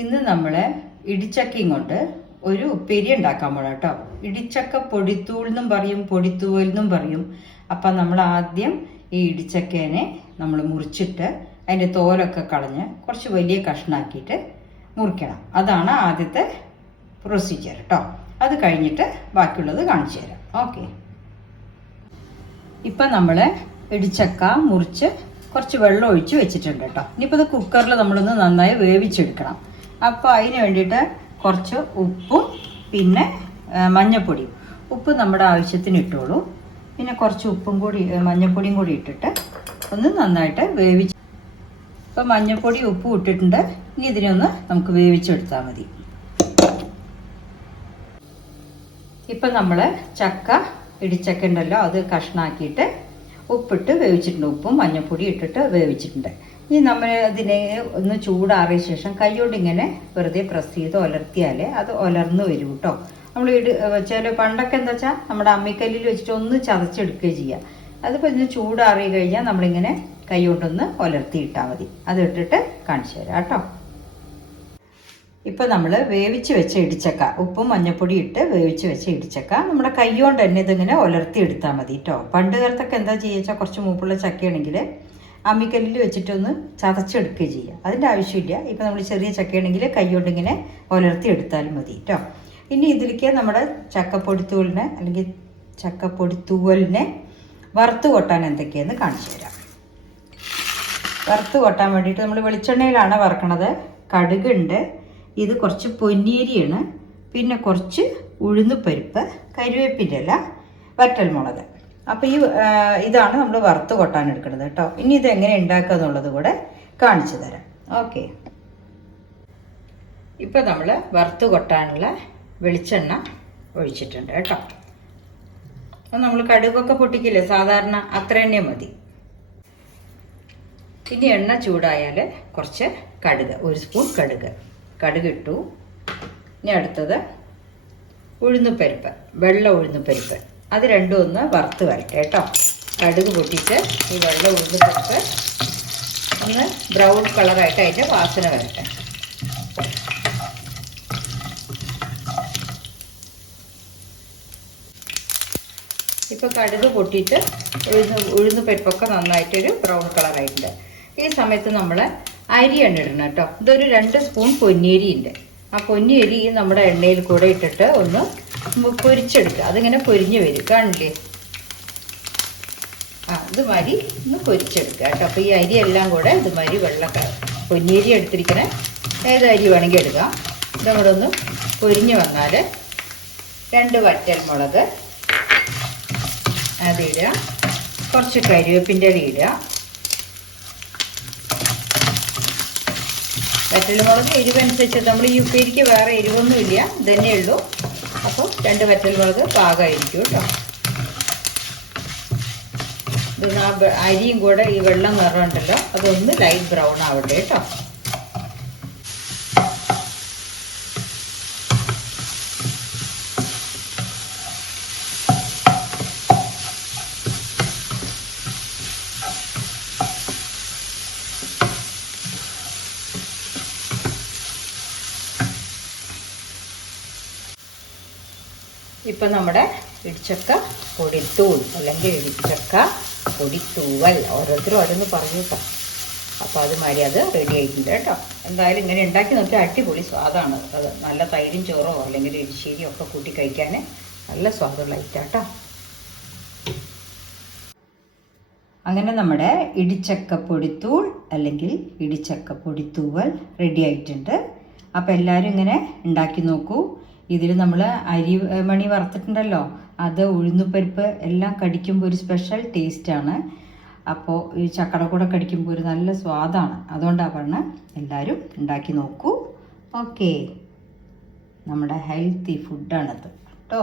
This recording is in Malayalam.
ഇന്ന് നമ്മൾ ഇടിച്ചക്കയും കൊണ്ട് ഒരു ഉപ്പേരി ഉണ്ടാക്കാൻ പോണ കേട്ടോ. ഇടിച്ചക്ക പൊടിത്തൂൾ എന്നും പറയും പൊടിത്തൂവൽ എന്നും പറയും. അപ്പം നമ്മൾ ആദ്യം ഈ ഇടിച്ചക്കേനെ നമ്മൾ മുറിച്ചിട്ട് അതിന്റെ തോലൊക്കെ കളഞ്ഞ് കുറച്ച് വലിയ കഷ്ണാക്കിയിട്ട് മുറിക്കണം. അതാണ് ആദ്യത്തെ പ്രൊസീജിയർ കേട്ടോ അത് കഴിഞ്ഞിട്ട് ബാക്കിയുള്ളത് കാണിച്ചു തരാം. ഓക്കെ. ഇപ്പം നമ്മൾ ഇടിച്ചക്ക മുറിച്ച് കുറച്ച് വെള്ളം ഒഴിച്ച് വെച്ചിട്ടുണ്ട് കേട്ടോ. ഇനിയിപ്പോൾ ഇത് കുക്കറിൽ നമ്മളൊന്ന് നന്നായി വേവിച്ചെടുക്കണം. അപ്പോൾ അതിന് വേണ്ടിയിട്ട് കുറച്ച് ഉപ്പും പിന്നെ മഞ്ഞൾപ്പൊടിയും ഉപ്പ് നമ്മുടെ ആവശ്യത്തിന് ഇട്ടോളൂ. പിന്നെ കുറച്ച് ഉപ്പും കൂടി മഞ്ഞൾപ്പൊടിയും കൂടി ഇട്ടിട്ട് ഒന്ന് നന്നായിട്ട് വേവിച്ച് ഇപ്പം മഞ്ഞപ്പൊടി ഉപ്പും ഇട്ടിട്ടുണ്ട്. ഇനി ഇതിനൊന്ന് നമുക്ക് വേവിച്ചെടുത്താൽ മതി. ഇപ്പം നമ്മൾ ചക്ക ഇടിച്ചക്ക ഉണ്ടല്ലോ അത് കഷ്ണാക്കിയിട്ട് ഉപ്പിട്ട് വേവിച്ചിട്ടുണ്ട്. ഉപ്പും മഞ്ഞപ്പൊടി ഇട്ടിട്ട് വേവിച്ചിട്ടുണ്ട്. ഇനി നമ്മൾ അതിനെ ഒന്ന് ചൂടാറിയ ശേഷം കൈകൊണ്ട് ഇങ്ങനെ വെറുതെ പ്രസ് ചെയ്ത് ഒലർത്തിയാൽ അത് ഒലർന്നു വരും കേട്ടോ നമ്മൾ ഇട് ചില പണ്ടൊക്കെ എന്താ വെച്ചാൽ നമ്മുടെ അമ്മിക്കല്ലിൽ വെച്ചിട്ട് ഒന്ന് ചതച്ചെടുക്കുകയും ചെയ്യുക അതിപ്പോൾ ഇന്ന് ചൂടാറി കഴിഞ്ഞാൽ നമ്മളിങ്ങനെ കൈ കൊണ്ടൊന്ന് ഒലർത്തി ഇട്ടാൽ മതി. അത് ഇട്ടിട്ട് കാണിച്ചു തരാം കേട്ടോ ഇപ്പം നമ്മൾ വേവിച്ച് വെച്ച ഇടിച്ചക്ക. ഉപ്പും മഞ്ഞപ്പൊടി ഇട്ട് വേവിച്ച് വെച്ച ഇടിച്ചക്ക. നമ്മുടെ കൈകൊണ്ട് തന്നെ ഇതിങ്ങനെ ഉലർത്തി എടുത്താൽ മതി കേട്ടോ പണ്ട് കാലത്തൊക്കെ എന്താ ചെയ്യുക കുറച്ച് മൂപ്പുള്ള ചക്കയാണെങ്കിൽ അമ്മിക്കല്ലിൽ വെച്ചിട്ടൊന്ന് ചതച്ചെടുക്കുകയും ചെയ്യുക അതിന്റെ ആവശ്യമില്ല. ഇപ്പം നമ്മൾ ചെറിയ ചക്കയാണെങ്കിൽ കൈകൊണ്ട് ഇങ്ങനെ ഒലർത്തി എടുത്താലും മതി കേട്ടോ ഇനി ഇതിലേക്ക് നമ്മുടെ ചക്കപ്പൊടിത്തൂലിനെ അല്ലെങ്കിൽ ചക്കപ്പൊടിത്തൂവലിനെ വറുത്ത് കൊട്ടാൻ എന്തൊക്കെയെന്ന് കാണിച്ചു തരാം. വറുത്ത് കൊട്ടാൻ വേണ്ടിയിട്ട് നമ്മൾ വെളിച്ചെണ്ണയിലാണ് വറക്കണത്. കടുകുണ്ട് ഇത് കുറച്ച് പൊന്നീരിയാണ്. പിന്നെ കുറച്ച് ഉഴുന്നുപരിപ്പ് കരിവേപ്പിന്റെ ഇല വറ്റൽമുളക് അപ്പോൾ ഈ ഇതാണ് നമ്മൾ വറുത്ത് കൊട്ടാൻ എടുക്കുന്നത് കേട്ടോ. ഇനി ഇത് എങ്ങനെ ഉണ്ടാക്കുക എന്നുള്ളത് കൂടെ കാണിച്ചു തരാം. ഓക്കെ. ഇപ്പം നമ്മൾ വറുത്ത് കൊട്ടാനുള്ള വെളിച്ചെണ്ണ ഒഴിച്ചിട്ടുണ്ട് കേട്ടോ. അപ്പം നമ്മൾ കടുകൊക്കെ പൊട്ടിക്കില്ലേ സാധാരണ അത്ര തന്നെ മതി. ഇനി എണ്ണ ചൂടായാൽ കുറച്ച് കടുക് ഒരു സ്പൂൺ കടുക്. കടുക് ഇട്ടു ഇനി അടുത്തത് ഉഴുന്നുപരിപ്പ് വെള്ള ഉഴുന്നുപരിപ്പ് അത് രണ്ടും ഒന്ന് വറുത്ത് വരട്ടെ കേട്ടോ കടുക് പൊട്ടിച്ച് ഈ വെള്ള ഉഴുന്നുപരിപ്പ് ഒന്ന് ബ്രൗൺ കളറായിട്ട് അതിന്റെ വാസന വരട്ടെ. ഇപ്പോൾ കടുക് പൊട്ടിയിട്ട് ഉഴുന്ന് ഉഴുന്ന് പരിപ്പൊക്കെ നന്നായിട്ടൊരു ബ്രൗൺ കളറായിട്ടുണ്ട്. ഈ സമയത്ത് നമ്മൾ അരിയാണ് ഇടണം കേട്ടോ. ഇതൊരു രണ്ട് സ്പൂൺ പൊന്നിയരിയുണ്ട്. ആ പൊന്നിയരി നമ്മുടെ എണ്ണയിൽ കൂടെ ഇട്ടിട്ട് ഒന്ന് പൊരിച്ചെടുക്കുക. അതിങ്ങനെ പൊരിഞ്ഞ് വരും. കാണില്ലേ ആ ഇതുമാതിരി ഒന്ന് പൊരിച്ചെടുക്കുക കേട്ടോ. അപ്പോൾ ഈ അരി എല്ലാം കൂടെ ഇതുമാതിരി വെള്ളക്ക പൊന്നിയരി എടുത്തിരിക്കണ ഏത് അരി വേണമെങ്കിൽ എടുക്കാം. ഇതവിടെ ഒന്ന് പൊരിഞ്ഞ് വന്നാൽ രണ്ട് വറ്റൽ മുളക്. അതിടുക കുറച്ച് കരിവേപ്പിന്റെ ഇല ഇടുക. വറ്റൽമുളക് എരിവനുസരിച്ച് നമ്മൾ ഈ ഉപ്പേരിക്ക് വേറെ എരിവൊന്നും ഇല്ല ഇതന്നെ ഉള്ളൂ. അപ്പോൾ രണ്ട് വറ്റൽമുളക് പാകമായിരിക്കും കേട്ടോ. അരിയും കൂടെ ഈ വെള്ളം നിറമുണ്ടല്ലോ അതൊന്ന് ലൈറ്റ് ബ്രൗൺ ആവട്ടെ കേട്ടോ. ഇപ്പം നമ്മുടെ ഇടിച്ചക്ക പൊടിത്തൂൾ അല്ലെങ്കിൽ ഇടിച്ചക്ക പൊടിത്തൂവൽ. ഓരോരുത്തരും ഓരോന്ന് പറഞ്ഞു കേട്ടോ അപ്പോൾ അത് മാതിരി അത് റെഡി ആയിട്ടുണ്ട് കേട്ടോ. എന്തായാലും ഇങ്ങനെ ഉണ്ടാക്കി നോക്കിയാൽ അടിപൊളി സ്വാദാണ്. അത് നല്ല തൈരും ചോറോ അല്ലെങ്കിൽ ഇടിശ്ശേരിയോ ഒക്കെ കൂട്ടി കഴിക്കാൻ നല്ല സ്വാദുള്ള ഐറ്റാട്ടോ അങ്ങനെ നമ്മുടെ ഇടിച്ചക്ക പൊടിത്തൂൾ അല്ലെങ്കിൽ ഇടിച്ചക്ക പൊടിത്തൂവൽ റെഡി ആയിട്ടുണ്ട്. അപ്പോൾ എല്ലാവരും ഇങ്ങനെ ഉണ്ടാക്കി നോക്കൂ. ഇതിൽ നമ്മൾ അരി മണി വറുത്തിട്ടുണ്ടല്ലോ അത് ഉഴുന്നുപരിപ്പ് എല്ലാം കടിക്കുമ്പോൾ ഒരു സ്പെഷ്യൽ ടേസ്റ്റാണ് അപ്പോൾ ഈ ചക്കട കൂടെ കടിക്കുമ്പോൾ ഒരു നല്ല സ്വാദാണ്. അതുകൊണ്ടാണ് പറഞ്ഞത് എല്ലാവരും ഉണ്ടാക്കി നോക്കൂ. ഓക്കേ നമ്മുടെ ഹെൽത്തി ഫുഡാണത് കേട്ടോ?